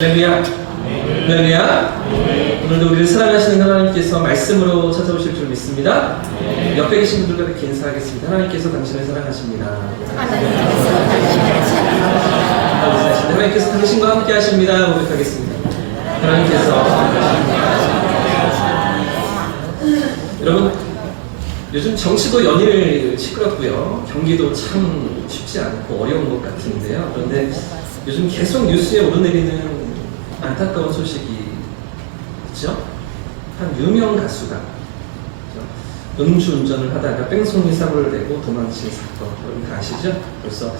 할렐루야. 할렐루야. 오늘도 우리를 사랑하시는 하나님께서 말씀으로 찾아오실 줄 믿습니다. 옆에 계신 분들과 이렇게 인사하겠습니다. 하나님께서 당신을 사랑하십니다. 하나님께서 당신과 함께 하십니다. 고백하겠습니다. 하나님께서 여러분, 요즘 정치도 연일 시끄럽고요. 경기도 참 쉽지 않고 어려운 것 같은데요. 그런데 요즘 계속 뉴스에 오르내리는 안타까운 소식이 있죠? 한 유명 가수가 음주운전을 하다가 뺑소니 사고를 내고 도망친 사건, 여러분 다 아시죠? 벌써 한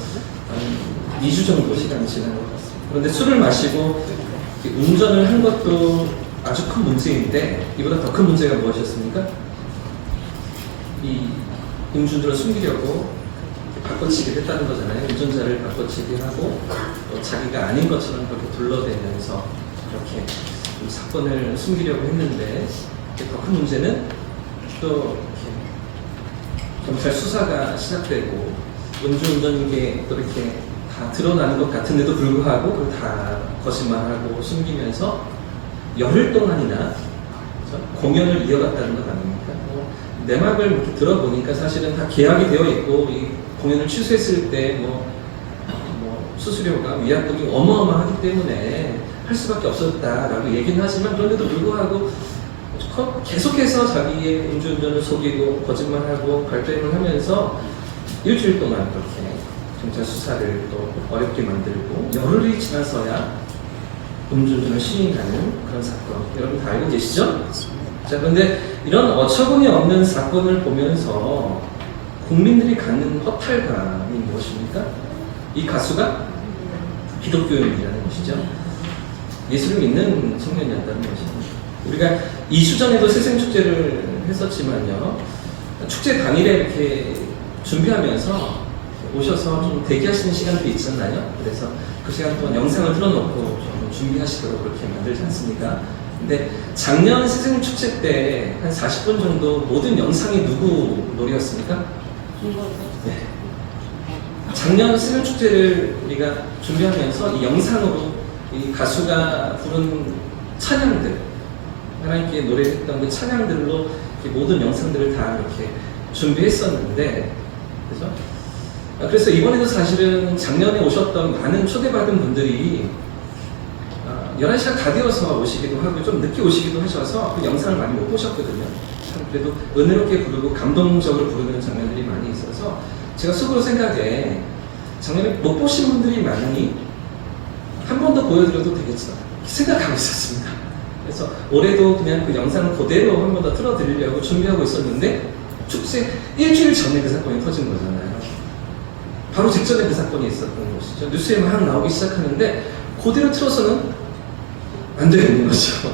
2주 정도 시간이 지난 것 같습니다. 그런데 술을 마시고 운전을 한 것도 아주 큰 문제인데 이보다 더 큰 문제가 무엇이었습니까? 이 음주운전을 숨기려고 바꿔치기를 했다는 거잖아요. 운전자를 바꿔치기 하고 또 자기가 아닌 것처럼 그렇게 둘러대면서 이렇게 사건을 숨기려고 했는데 더 큰 문제는 또 이렇게 경찰 수사가 시작되고 음주운전인 게 또 이렇게 다 드러나는 것 같은데도 불구하고 그걸 다 거짓말하고 숨기면서 열흘 동안이나 공연을 이어갔다는 것 아닙니까? 내막을 이렇게 들어보니까 사실은 다 계약이 되어 있고 이 공연을 취소했을 때 수수료가 위약금이 어마어마하기 때문에 할 수밖에 없었다라고 얘기는 하지만 그런데도 불구하고 계속해서 자기의 음주운전을 속이고 거짓말하고 발뺌을 하면서 일주일 동안 그렇게 경찰 수사를 또 어렵게 만들고 열흘이 지나서야 음주운전을 시인하는 그런 사건, 여러분 다 알고 계시죠? 자, 그런데 이런 어처구니 없는 사건을 보면서 국민들이 갖는 허탈감이 무엇입니까? 이 가수가 기독교인이라는 것이죠. 예수를 믿는 청년이었다는 것입니다. 우리가 2주 전에도 세생축제를 했었지만요. 축제 당일에 이렇게 준비하면서 오셔서 좀 대기하시는 시간도 있잖아요. 그래서 그 시간 동안 영상을 틀어놓고 좀 준비하시도록 그렇게 만들지 않습니까? 근데 작년 세생축제 때 한 40분 정도 모든 영상이 누구 노래였습니까? 네. 작년 세생축제를 우리가 준비하면서 이 영상으로 이 가수가 부른 찬양들, 하나님께 노래했던 그 찬양들로 모든 영상들을 다 이렇게 준비했었는데, 그죠? 그래서 이번에도 사실은 작년에 오셨던 많은 초대받은 분들이 11시가 다 되어서 오시기도 하고 좀 늦게 오시기도 하셔서 그 영상을 많이 못 보셨거든요. 참 그래도 은혜롭게 부르고 감동적으로 부르는 장면들이 많이 있어서 제가 속으로 생각에 작년에 못 보신 분들이 많으니 한 번 더 보여드려도 되겠죠. 생각하고 있었습니다. 그래서 올해도 그냥 그 영상을 그대로 한 번 더 틀어드리려고 준비하고 있었는데 축제 일주일 전에 그 사건이 터진 거잖아요. 바로 직전에 그 사건이 있었던 것이죠. 뉴스에 막 나오기 시작하는데 그대로 틀어서는 안 되는 거죠.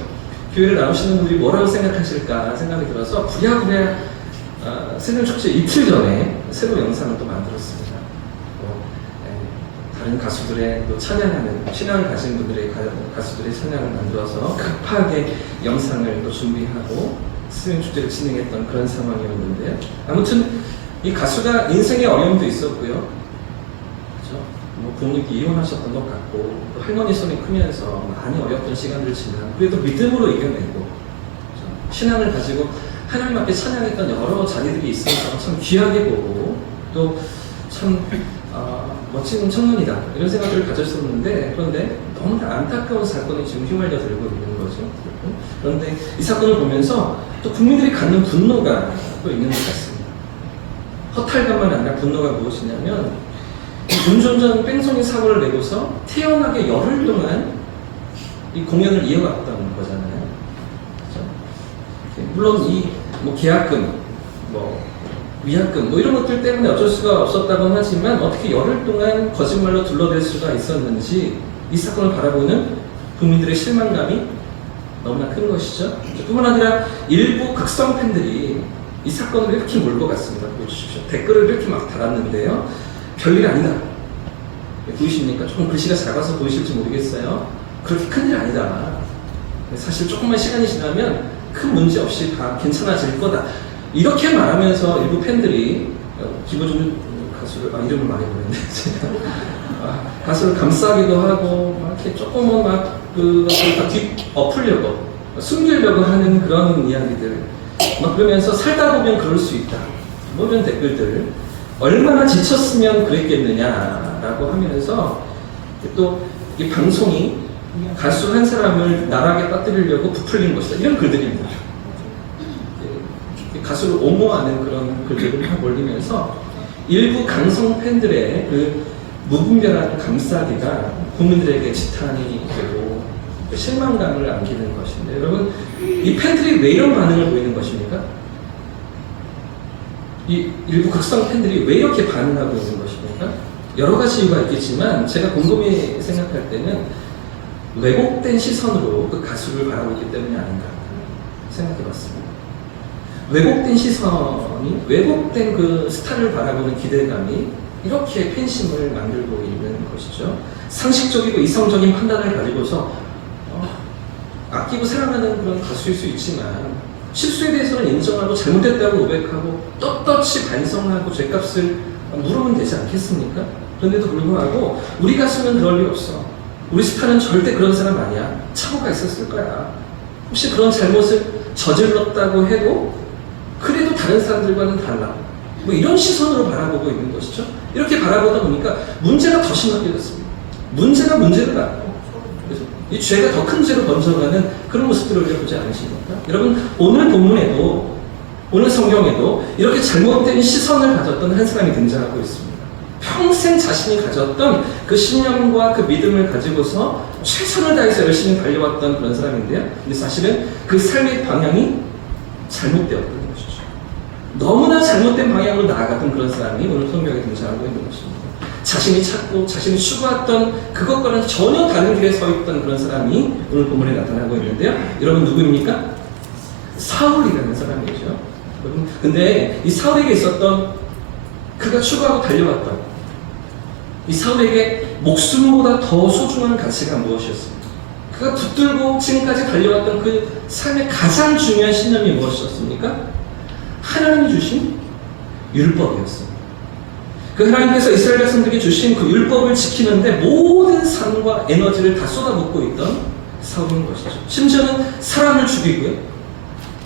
교회를 나오시는 분들이 뭐라고 생각하실까 생각이 들어서 부랴부랴 세생축제 이틀 전에 새로 영상을 또 만들었습니다. 다른 가수들의 또 찬양하는 신앙을 가진 분들의 가수들의 찬양을 만들어서 급하게 영상을 또 준비하고 세생축제를 진행했던 그런 상황이었는데요. 아무튼 이 가수가 인생의 어려움도 있었고요. 부모님께 이혼하셨던 것 같고 또 할머니 손이 크면서 많이 어렵던 시간들을 지나고 그래도 믿음으로 이겨내고 신앙을 가지고 하나님 앞에 찬양했던 여러 자리들이 있어서 참 귀하게 보고 또 참 멋진 청년이다 이런 생각들을 가졌었는데 그런데 너무나 안타까운 사건이 지금 휘말려 들고 있는 거죠. 그런데 이 사건을 보면서 또 국민들이 갖는 분노가 또 있는 것 같습니다. 허탈감만 아니라 분노가 무엇이냐면 음주운전 뺑소니 사고를 내고서 태연하게 열흘 동안 이 공연을 이어갔던 거잖아요. 그렇죠? 물론 이 계약금, 위약금 이런 것들 때문에 어쩔 수가 없었다고는 하지만 어떻게 열흘 동안 거짓말로 둘러댈 수가 있었는지 이 사건을 바라보는 국민들의 실망감이 너무나 큰 것이죠. 뿐만 아니라 일부 극성 팬들이 이 사건을 이렇게 몰고 갔습니다. 보여주십시오. 댓글을 이렇게 막 달았는데요. 별일 아니다. 보이십니까? 조금 글씨가 작아서 보이실지 모르겠어요. 그렇게 큰일 아니다. 사실 조금만 시간이 지나면 큰 문제 없이 다 괜찮아질 거다. 이렇게 말하면서 일부 팬들이 김호중 가수를 이름을 말해버렸네 제가 가수를 감싸기도 하고 막 이렇게 조금은 막 그것을 다 뒤엎으려고 숨기려고 하는 그런 이야기들 막 그러면서 살다 보면 그럴 수 있다 뭐 이런 댓글들 얼마나 지쳤으면 그랬겠느냐라고 하면서 또 이 방송이 가수 한 사람을 나락에 빠뜨리려고 부풀린 것이다 이런 글들입니다. 가수를 옹호하는 그런 글들을 막 올리면서 일부 강성 팬들의 그 무분별한 감싸기가 국민들에게 지탄이 되고 실망감을 안기는 것인데 여러분 이 팬들이 왜 이런 반응을 보이는 것입니까? 이 일부 극성 팬들이 왜 이렇게 반응하고 있는 것입니까? 여러 가지 이유가 있겠지만 제가 곰곰이 생각할 때는 왜곡된 시선으로 그 가수를 바라보기 때문이 아닌가 생각해봤습니다. 왜곡된 시선이 왜곡된 그 스타를 바라보는 기대감이 이렇게 팬심을 만들고 있는 것이죠. 상식적이고 이성적인 판단을 가지고서 아끼고 사랑하는 그런 가수일 수 있지만 실수에 대해서는 인정하고 잘못했다고 고백하고 떳떳이 반성하고 죄값을 물으면 되지 않겠습니까? 그런데도 불구하고 우리 가수는 그럴 리 없어. 우리 스타는 절대 그런 사람 아니야. 착오가 있었을 거야. 혹시 그런 잘못을 저질렀다고 해도 그래도 다른 사람들과는 달라. 뭐 이런 시선으로 바라보고 있는 것이죠. 이렇게 바라보다 보니까 문제가 더 심각해졌습니다. 문제가 문제를 낳고 그래서 이 죄가 더 큰 죄로 번져가는 그런 모습들을 우리가 보지 않으십니까? 여러분 오늘 본문에도 오늘 성경에도 이렇게 잘못된 시선을 가졌던 한 사람이 등장하고 있습니다. 평생 자신이 가졌던 그 신념과 그 믿음을 가지고서 최선을 다해서 열심히 달려왔던 그런 사람인데요. 근데 사실은 그 삶의 방향이 잘못되었던 것이죠. 너무나 잘못된 방향으로 나아갔던 그런 사람이 오늘 성경에 등장하고 있는 것입니다. 자신이 찾고 자신이 추구했던 그것과는 전혀 다른 길에 서 있던 그런 사람이 오늘 본문에 나타나고 있는데요. 여러분 누구입니까? 사울이라는 사람이죠. 여러분 근데 이 사울에게 있었던 그가 추구하고 달려왔던 이 사울에게 목숨보다 더 소중한 가치가 무엇이었습니까? 그가 붙들고 지금까지 달려왔던 그 삶의 가장 중요한 신념이 무엇이었습니까? 하나님이 주신 율법이었습니다. 그 하나님께서 이스라엘 백성들에게 주신 그 율법을 지키는데 모든 삶과 에너지를 다 쏟아붓고 있던 사울인 것이죠. 심지어는 사람을 죽이고요.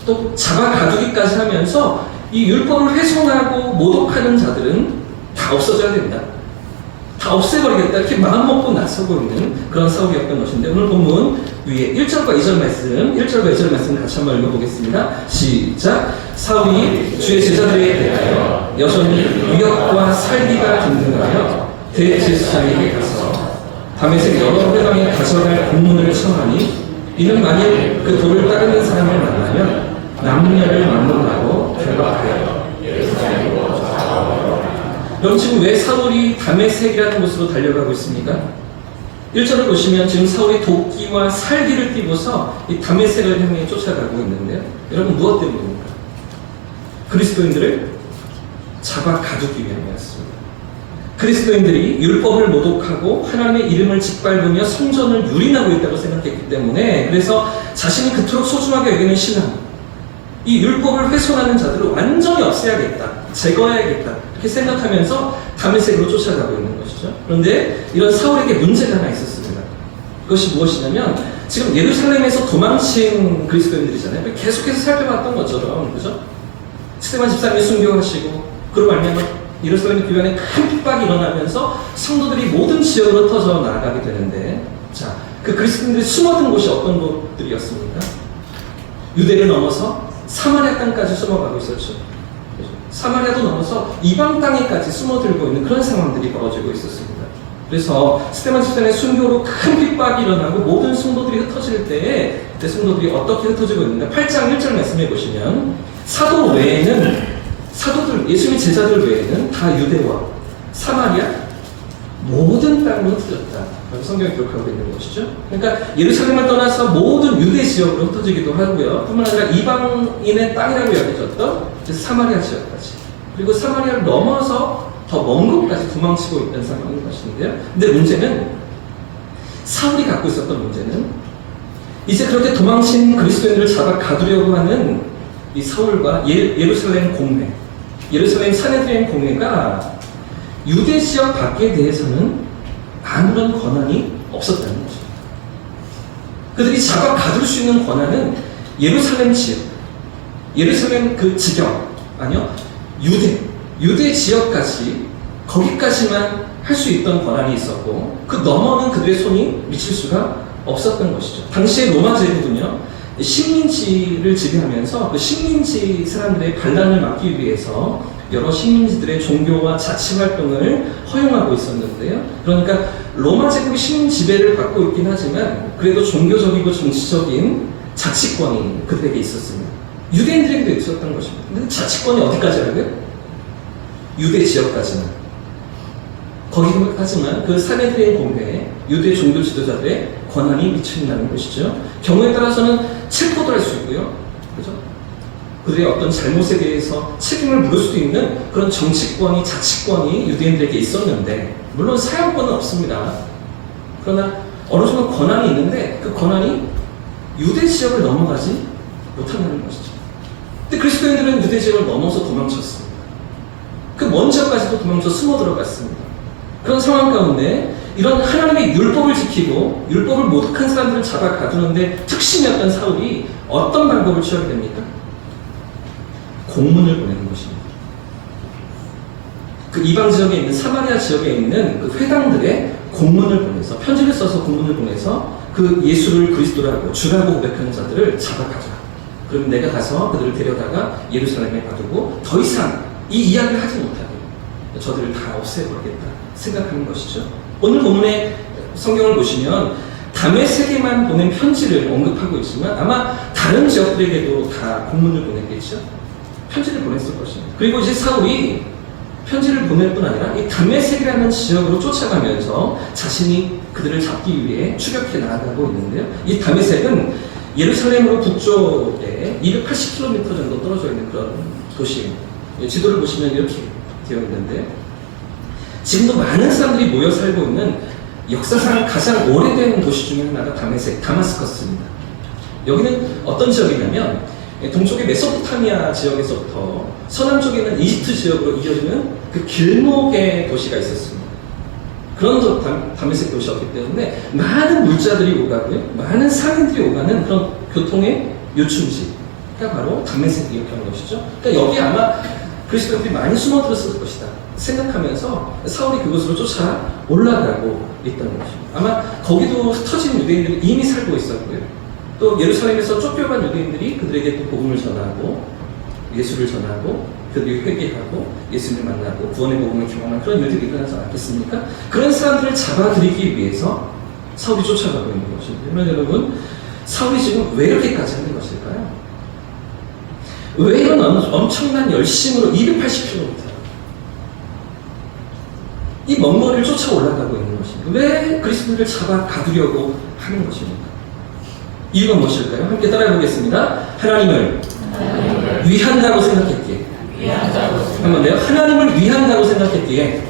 또 잡아 가두기까지 하면서 이 율법을 훼손하고 모독하는 자들은 다 없어져야 된다. 다 없애버리겠다. 이렇게 마음먹고 나서고 있는 그런 사울이었던 것인데 오늘 본문 위에 1절과 2절 말씀 1절과 2절 말씀 같이 한번 읽어보겠습니다. 시작. 사울이 주의 제자들에 대하여 여전히 위협과 살기가 등등하여 대제사장에게 가서 다메섹 여러 회당에 가져갈 공문을 청하니 이는 만일 그 도를 따르는 사람을 만나면 남녀를 막론하고 결박하여 그럼 지금 왜 사울이 다메섹이라는 곳으로 달려가고 있습니까? 1절을 보시면 지금 사울이 도끼와 살기를 띠고서 이 다메섹을 향해 쫓아가고 있는데요. 여러분 무엇 때문입니까? 그리스도인들을 잡아 가두기 위함이었습니다. 그리스도인들이 율법을 모독하고 하나님의 이름을 짓밟으며 성전을 유린하고 있다고 생각했기 때문에 그래서 자신이 그토록 소중하게 여기는 신앙 이 율법을 훼손하는 자들을 완전히 없애야겠다. 제거해야겠다. 이렇게 생각하면서 다메섹으로 쫓아가고 있는 것이죠. 그런데 이런 사울에게 문제가 하나 있었습니다. 그것이 무엇이냐면 지금 예루살렘에서 도망친 그리스도인들이잖아요. 계속해서 살펴봤던 것처럼 그죠? 스데반 집사님이 순교하시고 그로 말미암아 예루살렘 교회에 큰 핍박이 일어나면서 성도들이 모든 지역으로 흩어져 나아가게 되는데 자, 그 그리스도인들이 숨어든 곳이 어떤 곳들이었습니까? 유대를 넘어서 사마리아 땅까지 숨어가고 있었죠. 사마리아도 넘어서 이방 땅에까지 숨어들고 있는 그런 상황들이 벌어지고 있었습니다. 그래서 스데반 집사님의 순교로 큰 핍박이 일어나고 모든 성도들이 흩어질 때에 그때 성도들이 어떻게 흩어지고 있는가 8장 1절 말씀해 보시면 사도 외에는 사도들 예수님의 제자들 외에는 다 유대와 사마리아 모든 땅으로 흩어졌다. 라고 성경이 기록하고 있는 것이죠. 그러니까 예루살렘을 떠나서 모든 유대 지역으로 흩어지기도 하고요. 뿐만 아니라 이방인의 땅이라고 여겨졌던 사마리아 지역까지. 그리고 사마리아를 넘어서 더 먼 곳까지 도망치고 있던 상황인 것인데요. 근데 문제는 사울이 갖고 있었던 문제는 이제 그렇게 도망친 그리스도인들을 잡아 가두려고 하는 이 사울과 예루살렘 공회, 예루살렘 사내들의 공회가 유대 지역 밖에 대해서는 아무런 권한이 없었다는 거죠. 그들이 잡아 가둘 수 있는 권한은 예루살렘 지역, 예루살렘 그 지경, 아니요, 유대 지역까지, 거기까지만 할 수 있던 권한이 있었고, 그 너머는 그들의 손이 미칠 수가 없었던 것이죠. 당시에 로마 제국은요, 식민지를 지배하면서 그 식민지 사람들의 반란을 막기 위해서 여러 식민지들의 종교와 자치 활동을 허용하고 있었는데요. 그러니까 로마 제국이 식민 지배를 받고 있긴 하지만 그래도 종교적이고 정치적인 자치권이 그들에게 있었습니다. 유대인들에게도 있었던 것입니다. 근데 자치권이 어디까지라고요? 유대 지역까지는. 거기까지만 그 사내들의 공회에 유대 종교 지도자들의 권한이 미친다는 것이죠. 경우에 따라서는 체포도 할 수 있고요. 그죠? 그들의 어떤 잘못에 대해서 책임을 물을 수도 있는 그런 정치권이, 자치권이 유대인들에게 있었는데, 물론 사형권은 없습니다. 그러나 어느 정도 권한이 있는데 그 권한이 유대 지역을 넘어가지 못한다는 것이죠. 근데 그리스도인들은 유대 지역을 넘어서 도망쳤습니다. 그 먼 지역까지도 도망쳐 숨어 들어갔습니다. 그런 상황 가운데 이런 하나님의 율법을 지키고 율법을 모독한 사람들을 잡아 가두는데 특심이었던 사울이 어떤 방법을 취하게 됩니까? 공문을 보내는 것입니다. 그 이방 지역에 있는, 사마리아 지역에 있는 그 회당들의 공문을 보내서, 편지를 써서 공문을 보내서 그 예수를 그리스도라고 주라고 고백하는 자들을 잡아 가져가. 그럼 내가 가서 그들을 데려다가 예루살렘에 가두고 더 이상 이 이야기를 하지 못하게 저들을 다 없애버리겠다 생각하는 것이죠. 오늘 본문의 성경을 보시면 다메섹에만 보낸 편지를 언급하고 있지만 아마 다른 지역들에게도 다 공문을 보냈겠죠. 편지를 보냈을 것입니다. 그리고 이제 사울이 편지를 보낼 뿐 아니라 이 다메섹이라는 지역으로 쫓아가면서 자신이 그들을 잡기 위해 추격해 나아가고 있는데요. 이 다메섹은 예루살렘으로 북쪽에 280km 정도 떨어져 있는 그런 도시입니다. 지도를 보시면 이렇게 되어 있는데, 지금도 많은 사람들이 모여 살고 있는 역사상 가장 오래된 도시 중에 하나가 다메섹, 다마스커스입니다. 여기는 어떤 지역이냐면 동쪽의 메소포타미아 지역에서부터 서남 쪽에 있는 이집트 지역으로 이어지는 그 길목의 도시가 있었습니다. 그런 다메섹 도시였기 때문에 많은 물자들이 오가고요, 많은 상인들이 오가는 그런 교통의 요충지가 바로 다메섹이었던 것이죠. 그러니까 여기 아마 그리스도인들이 많이 숨어들었을 것이다 생각하면서 사울이 그곳으로 쫓아 올라가고 있던 것입니다. 아마 거기도 흩어진 유대인들이 이미 살고 있었고요. 또 예루살렘에서 쫓겨간 유대인들이 그들에게 또 복음을 전하고 예수를 전하고 그들이 회개하고 예수를 만나고 구원의 복음을 경험한 그런 일들이 일어나지 않겠습니까? 그런 사람들을 잡아들이기 위해서 사울이 쫓아가고 있는 것입니다. 그러면 여러분, 사울이 지금 왜 이렇게까지 하는 것일까요? 왜 이런 엄청난 열심으로 280km 이 먼 거리를 쫓아 올라가고 있는 것입니다. 왜 그리스도인들을 잡아 가두려고 하는 것입니까? 이유가 무엇일까요? 함께 따라해 보겠습니다. 하나님을 위한다고 생각했기에. 한번 더요. 하나님을 위한다고 생각했기에.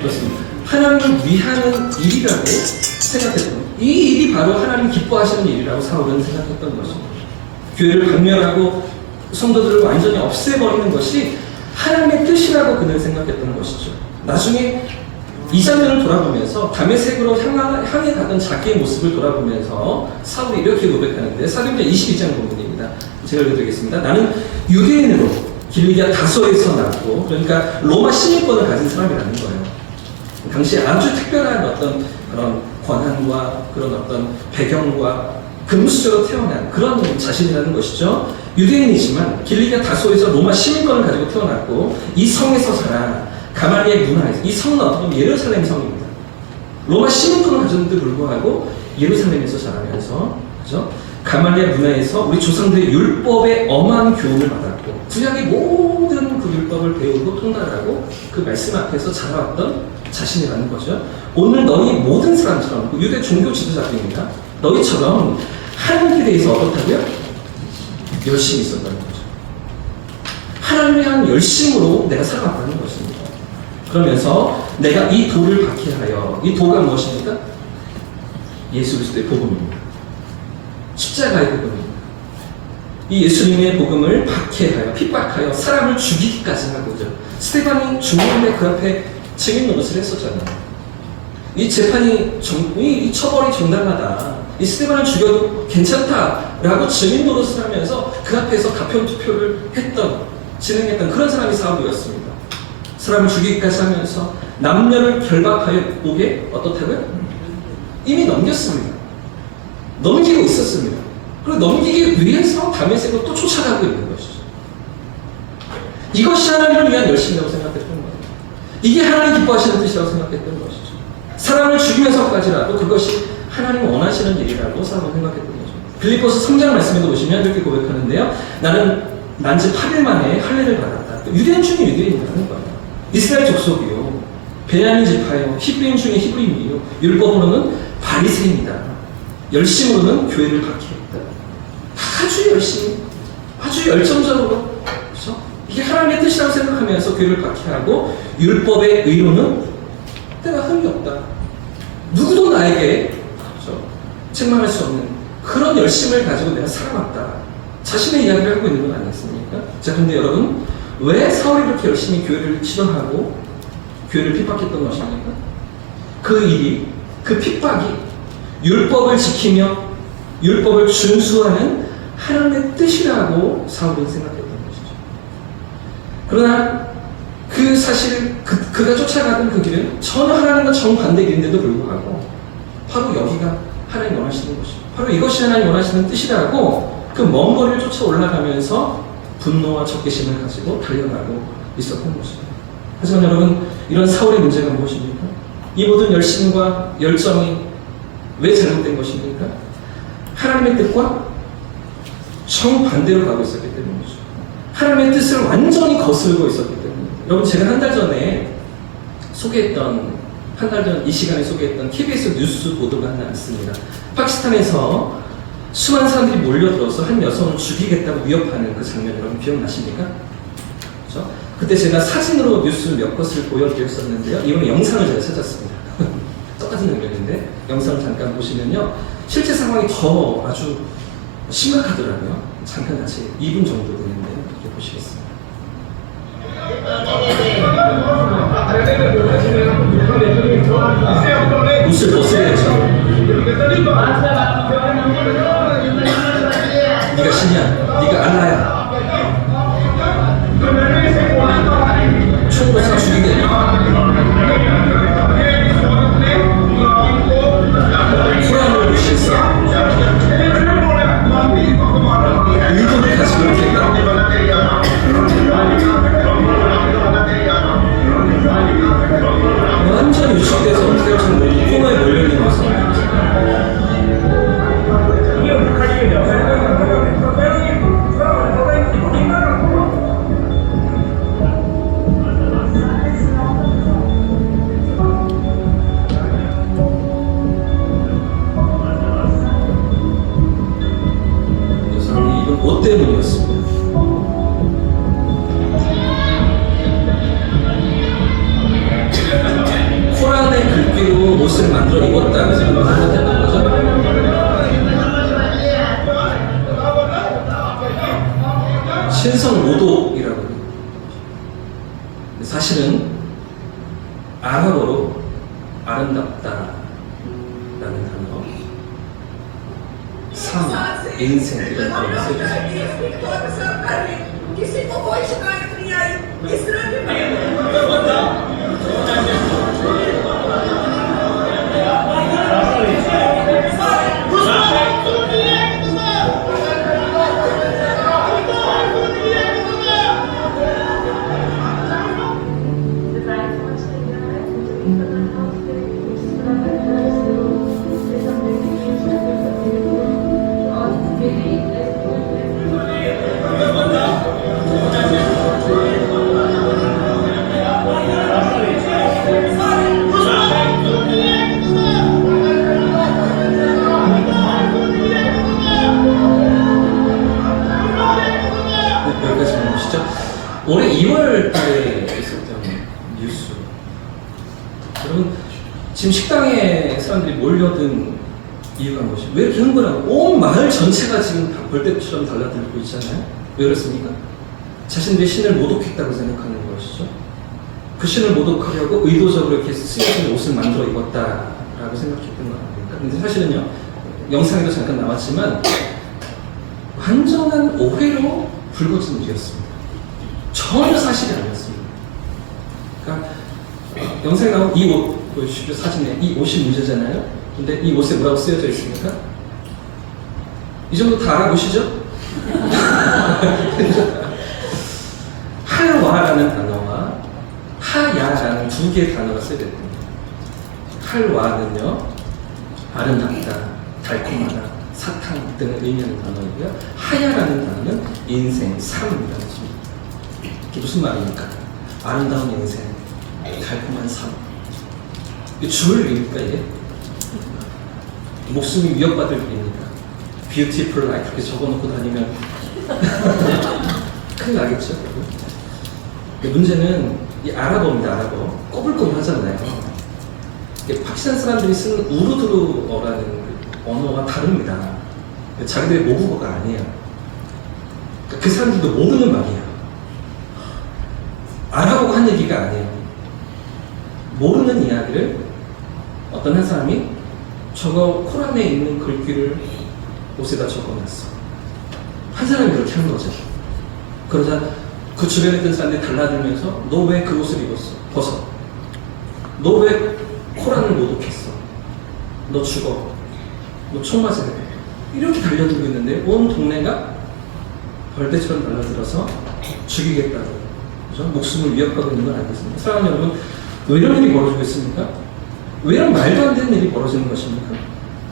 그렇습니다. 하나님을 위하는 일이라고 생각했던, 이 일이 바로 하나님 기뻐하시는 일이라고 사울은 생각했던 것입니다. 교회를 박멸하고 성도들을 완전히 없애버리는 것이 하나님의 뜻이라고 그는 생각했던 것이죠. 나중에 이 장면을 돌아보면서 다메섹으로 향해 가던 자기의 모습을 돌아보면서 사울이 이렇게 고백하는데, 사도행전 22장 본문입니다. 제가 읽어드리겠습니다. 나는 유대인으로 길리기아 다소에서 났고, 그러니까 로마 시민권을 가진 사람이라는 거예요. 당시에 아주 특별한 어떤 그런 권한과 그런 어떤 배경과 금수저로 태어난 그런 자신이라는 것이죠. 유대인이지만 길리기아 다소에서 로마 시민권을 가지고 태어났고, 이 성에서 살아 가말리의 문화에서, 이 성은 어떻게 보면 예루살렘 성입니다. 로마 시민권을 가졌는데 불구하고 예루살렘에서 자라면서, 그죠? 가말리의 문화에서 우리 조상들의 율법의 엄한 교훈을 받았고, 구약의 모든 그 율법을 배우고 통달하고 그 말씀 앞에서 자라왔던 자신이라는 거죠. 오늘 너희 모든 사람처럼, 유대 종교 지도자들입니다. 너희처럼 하나님께 대해서 어떻다고요? 열심히 있었다는 거죠. 하나님을 향한 열심으로 내가 살아왔다는 것입니다. 그러면서 내가 이 도를 박해하여, 이 도가 무엇입니까? 예수 그리스도의 복음입니다. 십자가의 복음입니다. 이 예수님의 복음을 박해하여, 핍박하여 사람을 죽이기까지 하고죠. 스데반이 죽는데 그 앞에 증인 노릇을 했었잖아요. 이 재판이 이 처벌이 정당하다. 이 스테반을 죽여도 괜찮다라고 증인 노릇을 하면서 그 앞에서 가평 투표를 진행했던 그런 사람이 사울이었습니다. 사람을 죽이기까지 하면서 남녀를 결박하여 목에 어떻다고요? 이미 넘겼습니다. 넘기고 있었습니다. 그리고 넘기기 위해서 다메섹으로 또 쫓아가고 있는 것이죠. 이것이 하나님을 위한 열심이라고 생각했던 거예요. 이게 하나님 기뻐하시는 뜻이라고 생각했던 것이죠. 사람을 죽이면서까지라도 그것이 하나님 원하시는 일이라고 사람은 생각했던 거죠. 빌립보서 3장 말씀에도 보시면 이렇게 고백하는데요. 나는 난지 8일 만에 할례를 받았다. 유대인 중에 유대인이라는 거예요. 이스라엘 족속이요. 베냐민 지파요. 히브리인 중에 히브리인이요. 율법으로는 바리새인이다. 열심으로는 교회를 박해했다. 아주 열심히, 아주 열정적으로, 그렇죠? 이게 하나님의 뜻이라고 생각하면서 교회를 박해하고 율법의 의로는 때가 흠이 없다. 누구도 나에게 그렇죠? 책망할 수 없는 그런 열심을 가지고 내가 살아왔다. 자신의 이야기를 하고 있는 건 아니겠습니까? 자, 근데 여러분, 왜 사울이 이렇게 열심히 교회를 치던하고 교회를 핍박했던 것입니까? 그 일이, 그 핍박이 율법을 지키며 율법을 준수하는 하나님의 뜻이라고 사울은 생각했던 것이죠. 그러나 그 사실 그가 쫓아가던 그 길은 전혀 하나님과 정반대 길인데도 불구하고 바로 여기가 하나님 원하시는 것이죠. 바로 이것이 하나님 원하시는 뜻이라고 그 먼 거리를 쫓아 올라가면서 분노와 적개심을 가지고 달려가고 있었던 것입니다. 하지만 여러분, 이런 사울의 문제가 무엇입니까? 이 모든 열심과 열정이 왜 잘못된 것입니까? 하나님의 뜻과 정반대로 가고 있었기 때문이죠. 하나님의 뜻을 완전히 거스르고 있었기 때문입니다. 여러분, 제가 한 달 전에 한 달 전 이 시간에 소개했던 KBS 뉴스 보도가 하나 있습니다. 파키스탄에서 수많은 사람들이 몰려들어서 한 여성을 죽이겠다고 위협하는 그 장면 여러분 기억나십니까? 그렇죠? 그때 제가 사진으로 뉴스 몇 것을 보여드렸었는데요. 이번에 영상을 제가 찾았습니다. 똑같은 장면인데 영상을 잠깐 보시면요. 실제 상황이 더 아주 심각하더라고요. 잠깐 같이 2분 정도 되는데요. 이렇게 보시겠습니다. 옷을 벗으래야죠. 네가 신이야. 네가 알라야. 총으로 다 죽이게. 코란을 무시했어. 의도를 가지고 이렇게 했다. 완전히 위축돼서 어떻게 할지 모르고 코너에 몰려있는 모습. 이건 옷 때문이었습니다. 코란의 글귀로 옷을 만들어 입었다고 생각했던 거죠. 신성 모독이라고 해요. 사실은 아랍어로 아름답다라는 단어, 삶, 인생 이런 단어를 쓰고 올해 2월 달에 있었던 뉴스. 여러분, 지금 식당에 사람들이 몰려든 이유가 무엇이에요? 왜 이렇게 흥분하고 온 마을 전체가 지금 벌떼처럼 달라들고 있잖아요? 왜 그렇습니까? 자신들의 신을 모독했다고 생각하는 것이죠. 그 신을 모독하려고 의도적으로 이렇게 쓰여진 옷을 만들어 입었다라고 생각했던 거 아닙니까? 근데 사실은요, 영상에도 잠깐 나왔지만 완전한 오해로 불거진 일이었습니다. 전혀 사실이 아니었습니다. 그러니까 영상에 나온 이 옷 보여주십시오. 사진에 이 옷이 문제잖아요. 근데 이 옷에 뭐라고 쓰여져 있습니까? 이 정도 다 알아보시죠? 할와라는 단어와 하야라는 두 개의 단어가 쓰여져 있습니다. 할와는요, 아름답다, 달콤하다, 사탕 등을 의미하는 단어이고요. 하야라는 단어는 인생, 삶이라는 뜻입니다. 이게 무슨 말입니까? 아름다운 인생, 달콤한 삶. 이게 주를 의미입니까, 이게? 목숨이 위협받을 일입니까? Beautiful life 이렇게 적어놓고 다니면 큰일 나겠죠. 문제는 이 아랍어입니다. 아랍어 꼬불꼬불 하잖아요. 파키스탄 사람들이 쓰는 우르두어라는 언어가 다릅니다. 자기들의 모국어가 아니에요. 그 사람들도 모르는 말이에요. 아랍어가 한 얘기가 아니에요. 모르는 이야기를 어떤 한 사람이 저거 코란에 있는 글귀를 옷에다 적어놨어. 한 사람이 그렇게 한 거죠. 그러자 그 주변에 있던 사람들이 달라들면서 너 왜 그 옷을 입었어? 벗어. 너 왜 코란을 모독했어? 너 죽어. 너 총 맞아야 돼. 이렇게 달려들고 있는데 온 동네가 벌떼처럼 달라들어서 죽이겠다고, 그죠? 목숨을 위협하고 있는 건 알겠습니다. 사랑하는 여러분, 왜 이런 일이 벌어지고 있습니까? 왜 이런 말도 안 되는 일이 벌어지는 것입니까?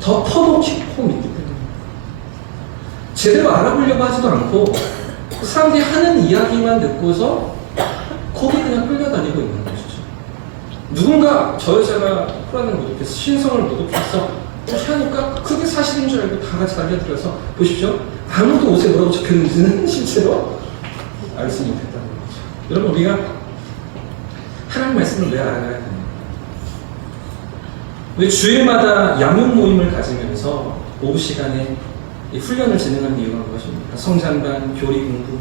더 퍼놓고 믿기 때문에. 제대로 알아보려고 하지도 않고 사람들이 하는 이야기만 듣고서 거기 그냥 끌려다니고 있는 것이죠. 누군가 저 여자가 코란을 모독해서 신성을 모독해서 이렇게 하니까 그게 사실인 줄 알고 다 같이 달려들어서 보십시오. 아무도 옷에 뭐라고 적혀있는지는 실제로 알지 못했다는 거죠. 여러분, 우리가 하나님 말씀을 왜 알아가야 됩니까? 왜 주일마다 양육 모임을 가지면서 오후 시간에 이 훈련을 진행하는 이유가 무엇입니까? 성장반, 교리 공부,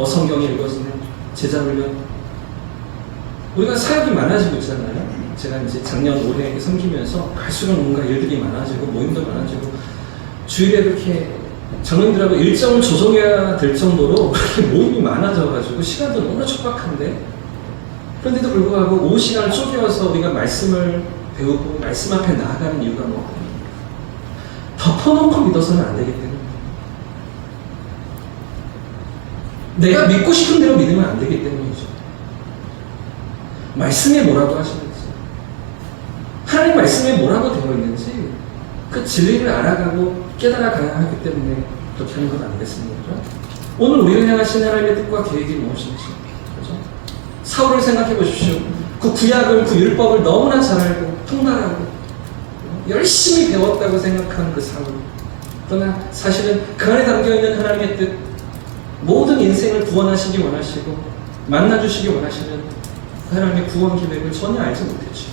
어성경이 읽어지는 제자 훈련. 우리가 사역이 많아지고 있잖아요. 제가 이제 작년 올해 섬기면서 갈수록 뭔가 일들이 많아지고 모임도 많아지고 주일에 이렇게 장로님들하고 일정을 조정해야 될 정도로 그렇게 모임이 많아져가지고 시간도 너무나 촉박한데, 그런데도 불구하고 오후 시간을 쪼개어서 우리가 말씀을 배우고 말씀 앞에 나아가는 이유가 뭐예요? 덮어놓고 믿어서는 안 되기 때문에, 내가 믿고 싶은 대로 믿으면 안 되기 때문이죠. 말씀에 뭐라고 하시는지, 하나님 말씀에 뭐라고 되어 있는지 그 진리를 알아가고 깨달아가야 하기 때문에 그렇게 하는 것 아니겠습니까? 오늘 우리를 향하신 하나님의 뜻과 계획이 무엇인지, 그렇죠? 사울을 생각해 보십시오. 그 구약을, 그 율법을 너무나 잘 알고 통달하고 열심히 배웠다고 생각한 그 사울. 그러나 사실은 그 안에 담겨있는 하나님의 뜻, 모든 인생을 구원하시기 원하시고 만나주시기 원하시는 그 하나님의 구원 계획을 전혀 알지 못했죠.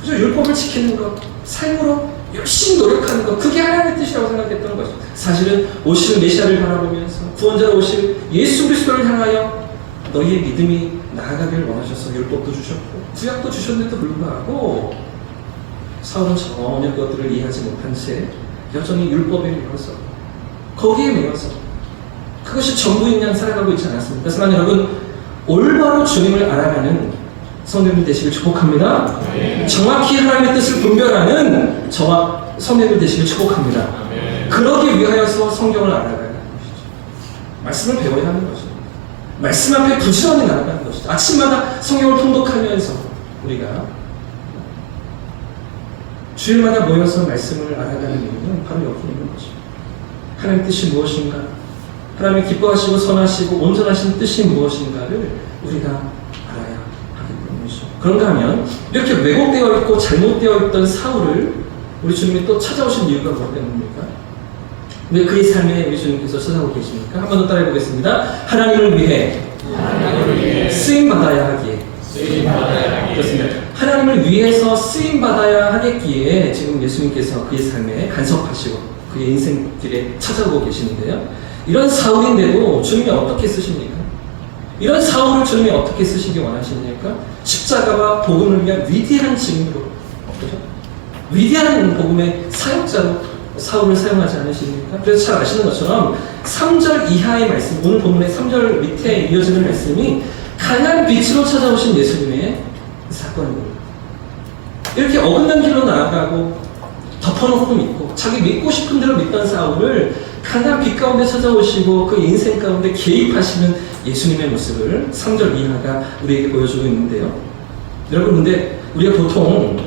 그죠? 율법을 지키는 것, 삶으로 열심히 노력하는 것, 그게 하나님의 뜻이라고 생각했던 거죠. 사실은 오실 메시아를 바라보면서 구원자로 오실 예수 그리스도를 향하여 너희의 믿음이 나아가길 원하셔서 율법도 주셨고 구약도 주셨는데도 불구하고 사울은 전혀 그것들을 이해하지 못한 채 여전히 율법에 매여서, 거기에 매여서 그것이 전부인 양 살아가고 있지 않았습니까? 사랑하는 여러분, 올바로 주님을 알아가는 성도님들 되시길 축복합니다. 정확히 하나님의 뜻을 분별하는 저와 성도님들 되시길 축복합니다. 그러기 위하여서 성경을 알아가야 하는 것이죠. 말씀을 배워야 하는 것이죠. 말씀 앞에 부지런히 나아가는 것이죠. 아침마다 성경을 통독하면서 우리가 주일마다 모여서 말씀을 알아가는 이유는 바로 여기 있는 것입니다. 하나님의 뜻이 무엇인가, 하나님의 기뻐하시고 선하시고 온전하신 뜻이 무엇인가를 우리가 알아야 하기 때문이죠. 그런가 하면 이렇게 왜곡되어 있고 잘못되어 있던 사울을 우리 주님이 또 찾아오신 이유가 무엇 때문입니까? 왜 그의 삶에 우리 주님께서 찾아오고 계십니까? 한 번 더 따라해 보겠습니다. 하나님을 위해 쓰임받아야 하기에. 그렇습니다. 하나님을 위해서 쓰임받아야 하겠기에 지금 예수님께서 그의 삶에 간섭하시고 그의 인생길에 찾아오고 계시는데요. 이런 사울인데도 주님이 어떻게 쓰십니까? 이런 사울을 주님이 어떻게 쓰시기 원하십니까? 십자가와 복음을 위한 위대한 증인으로, 그죠? 위대한 복음의 사역자로 사울을 사용하지 않으십니까? 그래서 잘 아시는 것처럼 3절 이하의 말씀, 오늘 본문의 3절 밑에 이어지는 말씀이 강한 빛으로 찾아오신 예수님의 사건입니다. 이렇게 어긋난 길로 나아가고 덮어놓고 믿고 자기 믿고 싶은 대로 믿던 사울을 강한 빛 가운데 찾아오시고 그 인생 가운데 개입하시는 예수님의 모습을 3절 이하가 우리에게 보여주고 있는데요. 여러분, 근데 우리가 보통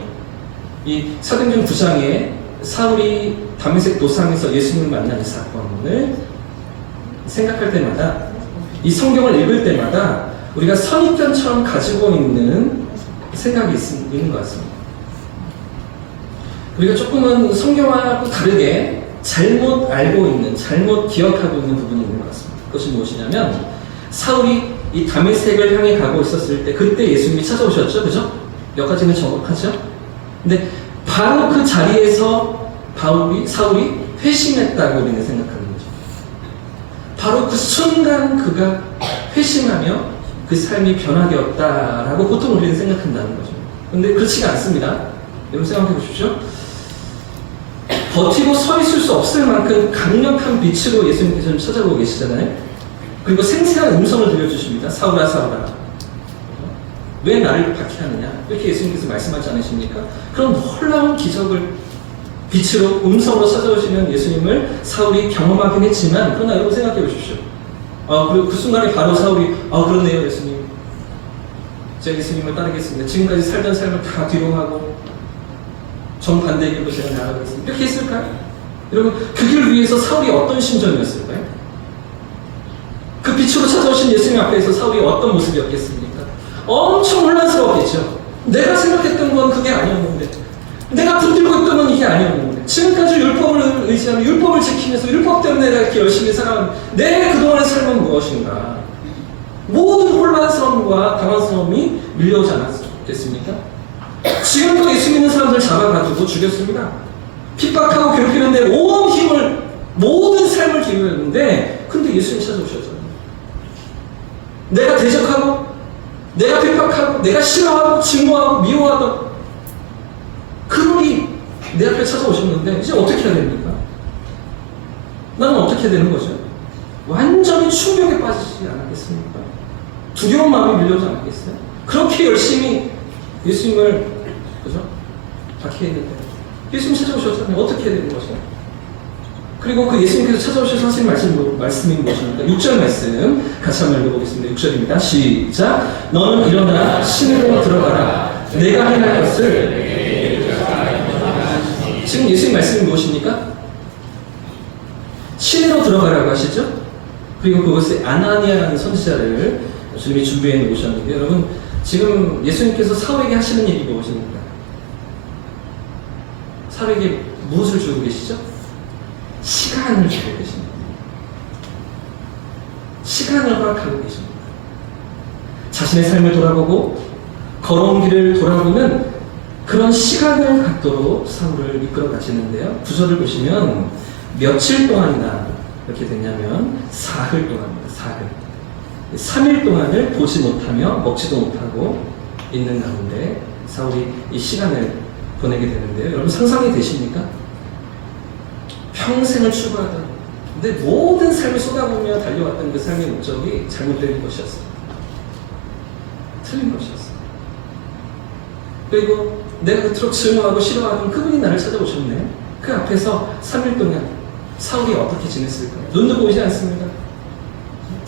이 사도행전 9장에 사울이 다메섹 도상에서 예수님을 만난 이 사건을 생각할 때마다, 이 성경을 읽을 때마다 우리가 선입견처럼 가지고 있는 생각이 있는 것 같습니다. 우리가 조금은 성경하고 다르게 잘못 알고 있는, 잘못 기억하고 있는 부분이 있는 것 같습니다. 그것이 무엇이냐면, 사울이 이 다메섹을 향해 가고 있었을 때 그때 예수님이 찾아오셨죠, 그죠? 몇 가지는 정확하죠? 근데 바로 그 자리에서 사울이 회심했다고 우리는 생각하는 거죠. 바로 그 순간 그가 회심하며 그 삶이 변화되었다라고 보통 우리는 생각한다는 거죠. 근데 그렇지가 않습니다. 여러분 생각해 보십시오. 버티고 서 있을 수 없을 만큼 강력한 빛으로 예수님께서 찾아오고 계시잖아요. 그리고 생생한 음성을 들려주십니다. 사울아, 사울아, 왜 나를 박해하느냐? 이렇게 예수님께서 말씀하지 않으십니까? 그런 놀라운 기적을 빛으로, 음성으로 찾아오시는 예수님을 사울이 경험하긴 했지만, 그러나 여러분 생각해 보십시오. 그리고 그 순간에 바로 사울이, 그렇네요, 예수님. 제가 예수님을 따르겠습니다. 지금까지 살던 삶을 다 뒤로 하고, 정반대의 길로 제가 나아가겠습니다. 이렇게 했을까요? 여러분, 그 길을 위해서 사울이 어떤 심정이었을까요? 그 빛으로 찾아오신 예수님 앞에서 사울이 어떤 모습이었겠습니까? 엄청 혼란스러웠겠죠. 내가 생각했던 건 그게 아니었는데, 내가 붙들고 있던 건 이게 아니었는데, 지금까지 율법을 의지하며 율법을 지키면서 율법 때문에 내가 이렇게 열심히 살아온 내 그동안의 삶은 무엇인가? 모든 혼란스러움과 당황스러움이 밀려오지 않았겠습니까? 지금도 예수 믿는 사람들 잡아가지고 죽였습니다. 핍박하고 괴롭히는데 온 힘을, 모든 삶을 기울였는데, 근데 예수님 찾아오셨잖아요. 내가 대적하고, 내가 핍박하고, 내가 싫어하고, 증오하고, 미워하던 그분이 내 앞에 찾아오셨는데, 이제 어떻게 해야 됩니까? 나는 어떻게 해야 되는 거죠? 완전히 충격에 빠지지 않았겠습니까? 두려운 마음이 밀려오지 않았겠어요? 그렇게 열심히 예수님을, 그죠? 박해했는데, 예수님 찾아오셨잖아요. 어떻게 해야 되는 거죠? 그리고 그 예수님께서 찾아오셔서 하신 말씀이 무엇입니까? 6절 말씀 같이 한번 읽어보겠습니다. 6절입니다. 시작. 너는 일어나 시내로 들어가라. 내가 행할 것을. 지금 예수님 말씀이 무엇입니까? 시내로 들어가라고 하시죠? 그리고 그것에 아나니아라는 선지자를 주님이 준비해 놓으셨는데, 여러분 지금 예수님께서 사울에게 하시는 일이 무엇입니까? 사울에게 무엇을 주고 계시죠? 시간을 주고 계십니다. 시간을 허락하고 계십니다. 자신의 삶을 돌아보고 걸어온 길을 돌아보는 그런 시간을 갖도록 사울을 이끌어 가시는데요. 구절을 보시면 며칠 동안이나 이렇게 됐냐면 사흘 동안입니다. 사흘. 3일 동안을 보지 못하며 먹지도 못하고 있는 가운데 사울이 이 시간을 보내게 되는데요. 여러분 상상이 되십니까? 평생을 추구하던, 근데 모든 삶을 쏟아부으며 달려왔던 그 삶의 목적이 잘못된 것이었어요. 틀린 것이었어요. 그리고 내가 그토록 증오하고 싫어하던 그분이 나를 찾아오셨네. 그 앞에서 3일 동안 사울이 어떻게 지냈을까요? 눈도 보이지 않습니다.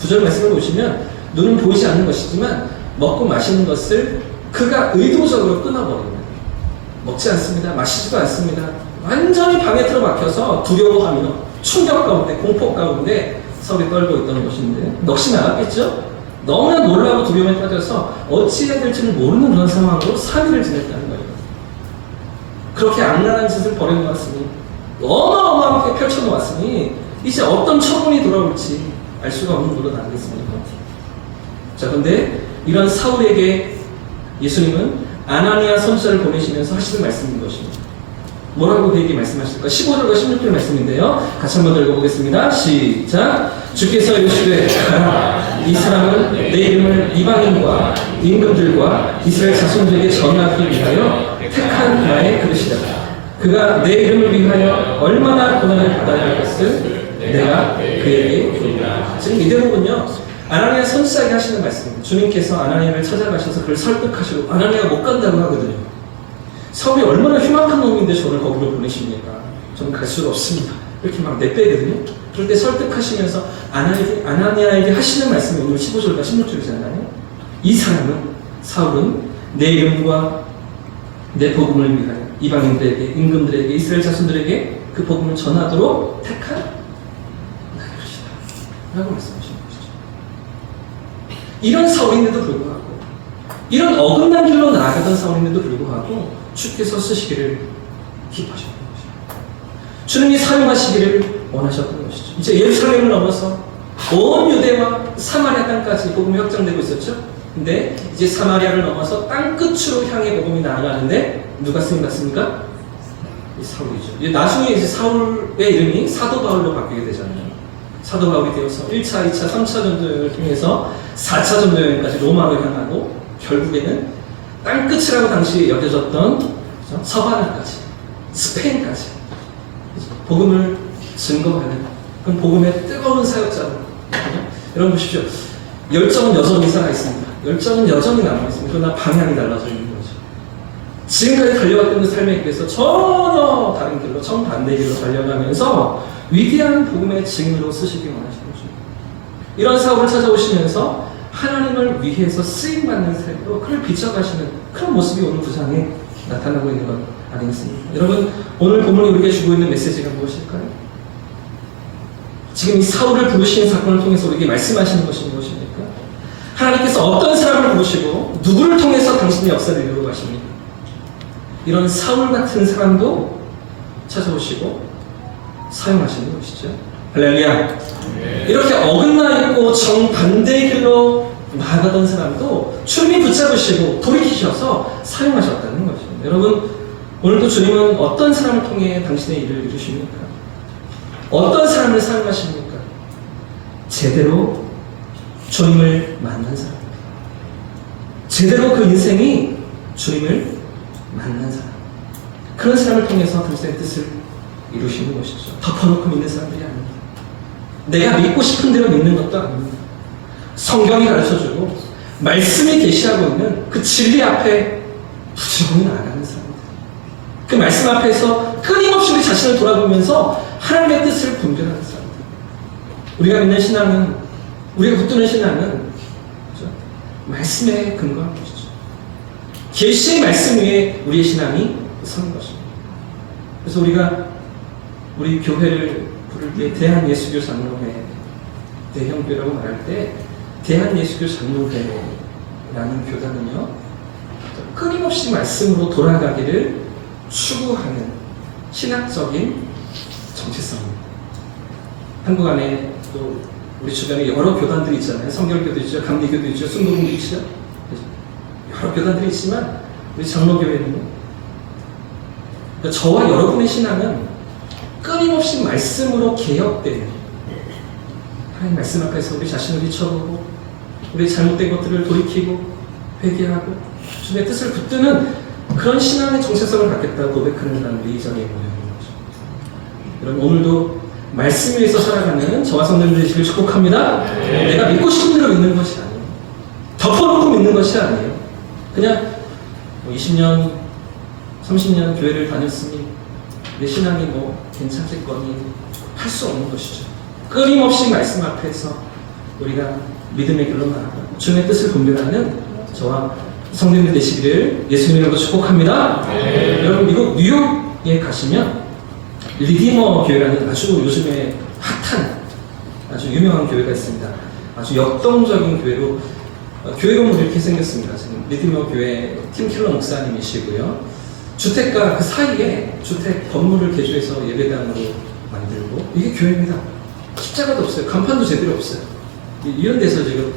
9절 말씀을 보시면 눈은 보이지 않는 것이지만 먹고 마시는 것을 그가 의도적으로 끊어버립니다. 먹지 않습니다. 마시지도 않습니다. 완전히 방에 틀어박혀서 두려워하며 충격 가운데, 공포 가운데 사울이 떨고 있던 것인데 넋이 나갔겠죠? 너무나 놀라고 두려움에 빠져서 어찌해야 될지를 모르는 그런 상황으로 3일을 지냈다는 거예요. 그렇게 악랄한 짓을 벌여놓았으니, 어마어마하게 펼쳐놓았으니 이제 어떤 처분이 돌아올지 알 수가 없는 물은 아니겠습니까? 자, 그런데 이런 사울에게 예수님은 아나니아 선지자를 보내시면서 하시는 말씀인 것입니다. 뭐라고 그에게 말씀하실까? 15절과 16절 말씀인데요. 같이 한번 더 읽어보겠습니다. 시작. 주께서 이르시되 가라. 이 사람은 내 이름을 이방인과 임금들과 이스라엘 자손들에게 전하기 위하여 택한 나의 그릇이다. 그가 내 이름을 위하여 얼마나 고난을 받아야 할 것을 내가 그에게 보리라. 지금 이 대목은요, 아나니아 선지자에게 하시는 말씀입니다. 주님께서 아나니아를 찾아가셔서 그를 설득하시고, 아나니아가 못 간다고 하거든요. 사울이 얼마나 흉악한 놈인데 저를 거기로 보내십니까? 저는 갈 수가 없습니다. 이렇게 막 내빼거든요. 그럴 때 설득하시면서 아나니아에게 하시는 말씀이 오늘 15절과 16절이잖아요. 이 사람은, 사울은 내 이름과 내 복음을 위하여 이방인들에게, 임금들에게, 이스라엘 자손들에게 그 복음을 전하도록 택한 나의 것이다 라고 말씀하시는 것이죠. 이런 사울인데도 불구하고, 이런 어긋난 길로 나아가던 사울인데도 불구하고 주께서 쓰시기를 기뻐하셨던 것이죠. 주님이 사용하시기를 원하셨던 것이죠. 이제 예루살렘을 넘어서 온 유대와 사마리아 땅까지 복음이 확장되고 있었죠. 근데 이제 사마리아를 넘어서 땅끝으로 향해 복음이 나아가는데 누가 쓰임받습니까? 이 사울이죠. 나중에 이제 사울의 이름이 사도 바울로 바뀌게 되잖아요. 사도 바울이 되어서 1차, 2차, 3차 전도여행을 통해서 4차 전도여행까지 로마로 향하고 결국에는 땅끝이라고 당시에 여겨졌던, 그렇죠? 서바나까지, 스페인까지 복음을 증거하는 그런 복음의 뜨거운 사역자로. 여러분 보십시오. 열정은 여전히 살아있습니다. 열정은 여전히 남아있습니다. 그러나 방향이 달라져 있는 거죠. 지금까지 달려왔던 그 삶에 비해서 전혀 다른 길로, 정반대 길로 달려가면서 위대한 복음의 증인으로 쓰시기 원하시는 거죠. 이런 사울을 찾아오시면서 하나님을 위해서 쓰임받는 삶으로 그를 비춰가시는 그런 모습이 오늘 구상에 나타나고 있는 것 아니겠습니까? 여러분, 오늘 본문이 우리에게 주고 있는 메시지가 무엇일까요? 지금 이 사울을 부르시는 사건을 통해서 우리에게 말씀하시는 것이 무엇입니까? 하나님께서 어떤 사람을 부르시고 누구를 통해서 당신의 역사를 이루어 가십니까? 이런 사울 같은 사람도 찾아오시고 사용하시는 것이죠. 할렐루야. 이렇게 어긋나 있고 정반대의 길로 나아가던 사람도 주님이 붙잡으시고 돌이키셔서 사용하셨다는 거죠. 여러분, 오늘도 주님은 어떤 사람을 통해 당신의 일을 이루십니까? 어떤 사람을 사용하십니까? 제대로 주님을 만난 사람, 제대로 그 인생이 주님을 만난 사람, 그런 사람을 통해서 당신의 뜻을 이루시는 것이죠. 덮어놓고 믿는 사람들이 아닙니다. 내가 믿고 싶은 대로 믿는 것도 아닙니다. 성경이 가르쳐주고 말씀이 계시하고 있는 그 진리 앞에 부지런히 나아가는 사람들, 그 말씀 앞에서 끊임없이 우리 자신을 돌아보면서 하나님의 뜻을 분별하는 사람들. 우리가 믿는 신앙은, 우리가 붙드는 신앙은, 그렇죠? 말씀에 근거한 것이죠. 계시의 말씀 위에 우리의 신앙이 서는 것입니다. 그래서 우리가 우리 교회를 부를 때 대한예수교 장로회, 대형교회라고 말할 때 대한예수교 장로회라는 교단은요, 끊임없이 말씀으로 돌아가기를 추구하는 신학적인 정체성입니다. 한국 안에 또 우리 주변에 여러 교단들이 있잖아요. 성결교도 있죠, 감리교도 있죠, 순복음도 있죠. 여러 교단들이 있지만 우리 장로교회는, 그러니까 저와 여러분의 신앙은 끊임없이 말씀으로 개혁되는, 하나님 말씀 앞에서 우리 자신을 비춰보고 우리 잘못된 것들을 돌이키고 회개하고 주님의 뜻을 붙드는 그런 신앙의 정체성을 갖겠다고 고백하는 우리 이전의 모양인 거죠. 여러분, 오늘도 말씀 위에서 살아가는 저와 성도님들 되시길 축복합니다. 내가 믿고 싶은 대로 믿는 것이 아니에요. 덮어놓고 믿는 것이 아니에요. 그냥 20년, 30년 교회를 다녔으니 내 신앙이 괜찮겠거니 할 수 없는 것이죠. 끊임없이 말씀 앞에서 우리가 믿음의 길로 나아가고 주님의 뜻을 분별하는 저와 성도님들 되시기를 예수님으로 축복합니다. 여러분, 미국 뉴욕에 가시면 리디머 교회라는 아주 요즘에 핫한 아주 유명한 교회가 있습니다. 아주 역동적인 교회로 교회 건물이 이렇게 생겼습니다. 지금 리디머 교회 팀 킬러 목사님이시고요. 주택과 그 사이에 주택 건물을 개조해서 예배당으로 만들고, 이게 교회입니다. 십자가도 없어요. 간판도 제대로 없어요. 이런 데서 지금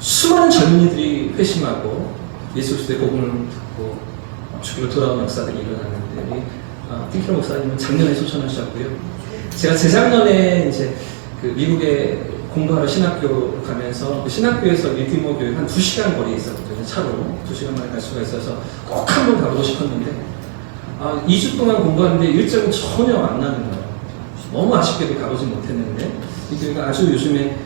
수많은 젊은이들이 회심하고 예수 그리스도의 복음을 듣고 주기로 돌아온 역사들이 일어나는데, 띵키러 목사님은 작년에 소천하셨고요. 제가 재작년에 이제 그 미국에 공부하러 신학교 가면서 그 신학교에서 리디머 교회 한 2시간 거리에 있었거든요. 차로 2시간 만에 갈 수가 있어서 꼭 한번 가보고 싶었는데 2주 동안 공부하는데 일정이 전혀 안 나는 거예요. 너무 아쉽게도 가보지 못했는데 이 교회가 아주 요즘에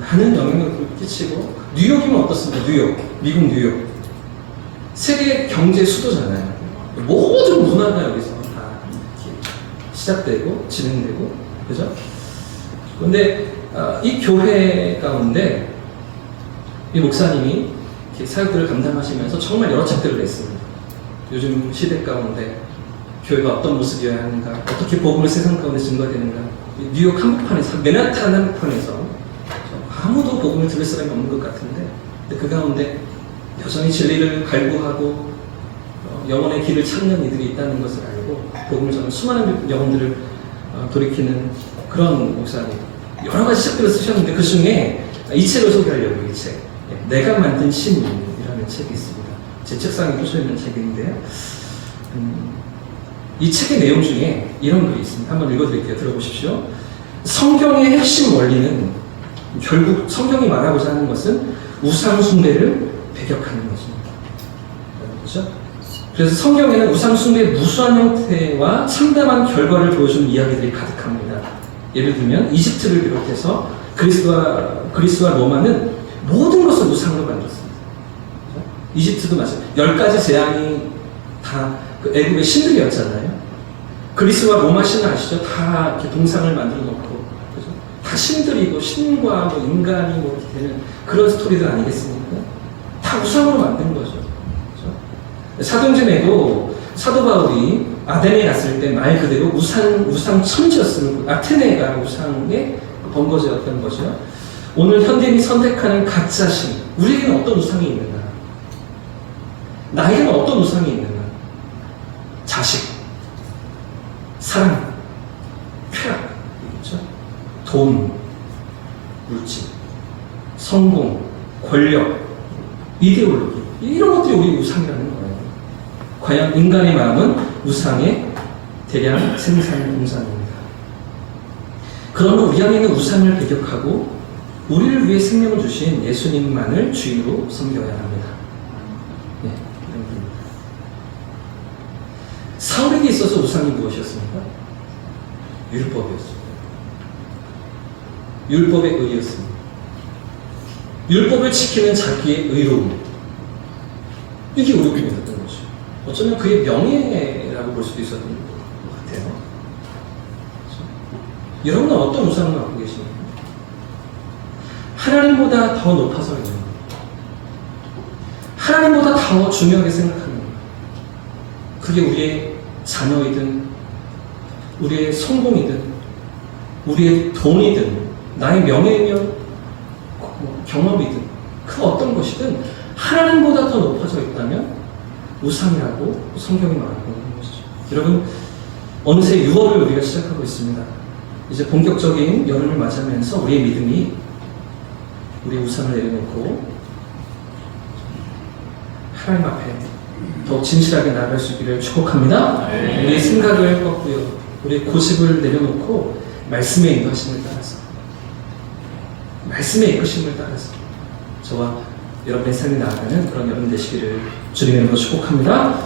많은 영향력을 끼치고 뉴욕이면 어떻습니까? 뉴욕, 미국 뉴욕 세계 경제 수도잖아요. 모든 문화가 여기서 다 시작되고 진행되고 그죠? 그런데 이 교회 가운데 이 목사님이 사역들을 감당하시면서 정말 여러 책들을 냈습니다. 요즘 시대 가운데 교회가 어떤 모습이어야 하는가, 어떻게 복음을 세상 가운데 증거되는가. 뉴욕 한복판에서, 맨하탄 한복판에서 아무도 복음을 들을 사람이 없는 것 같은데 그 가운데 여전히 진리를 갈구하고 영혼의 길을 찾는 이들이 있다는 것을 알고 복음을 전하는 수많은 영혼들을 돌이키는 그런 목사님. 여러 가지 책들을 쓰셨는데 그 중에 이 책을 소개하려고 이 책. 내가 만든 신이라는 책이 있습니다. 제 책상에 꽂혀 있는 책인데요. 이 책의 내용 중에 이런 글이 있습니다. 한번 읽어드릴게요. 들어보십시오. 성경의 핵심 원리는 결국 성경이 말하고자 하는 것은 우상 숭배를 배격하는 것입니다. 그렇죠? 그래서 성경에는 우상 숭배의 무수한 형태와 참담한 결과를 보여주는 이야기들이 가득합니다. 예를 들면 이집트를 비롯해서 그리스와 로마는 모든 것을 우상으로 만들었습니다. 그렇죠? 이집트도 마찬가지로 10가지 재앙이 다 그 애국의 신들이었잖아요. 그리스와 로마 신은 아시죠? 다 이렇게 동상을 만들어 놓고, 그죠? 다 신들이고 신과 뭐 인간이 뭐 이렇게 되는 그런 스토리들 아니겠습니까? 다 우상으로 만든 거죠. 그죠? 사도행전에도 사도 바울이 아덴에 갔을 때 말 그대로 우상 천지였음을, 아테네가 우상의 번거지였던 거죠. 오늘 현대인이 선택하는 가짜 신, 우리에게는 어떤 우상이 있는가? 나에게는 어떤 우상이 있는가? 자식, 사랑, 쾌락, 그렇죠? 돈, 물질, 성공, 권력, 이데올로기 이런 것들이 우리 우상이라는 거예요. 과연 인간의 마음은 우상의 대량 생산 공산입니다. 그러므로 우리 안에 있는 우상을 배격하고 우리를 위해 생명을 주신 예수님만을 주인으로 섬겨야 합니다. 네, 이런 분입니다. 사울에게 있어서 우상이 무엇이었습니까? 율법이었습니다. 율법의 의였습니다. 율법을 지키는 자기의 의로움, 이게 의롭임이었던 거죠. 어쩌면 그의 명예라고 볼 수도 있었던 것 같아요. 여러분은 어떤 우상을 갖고 계십니까? 하나님보다 더 높아서 있는 것, 하나님보다 더 중요하게 생각하는 것, 그게 우리의 자녀이든 우리의 성공이든 우리의 돈이든 나의 명예이며 경험이든 그 어떤 것이든 하나님보다 더 높아져 있다면 우상이라고 성경이 말하고 있는 것이죠. 여러분, 어느새 6월을 우리가 시작하고 있습니다. 이제 본격적인 여름을 맞이하면서 우리의 믿음이 우리 우상을 내려놓고 하나님 앞에 더 진실하게 나아갈 수 있기를 축복합니다. 우리의 생각을 꺾고요, 우리의 고집을 내려놓고 말씀의 인도하심을 따라서, 말씀의 이끄심을 따라서 저와 여러분의 삶이 나아가는 그런 여름 되시기를 주님의 이름으로 축복합니다.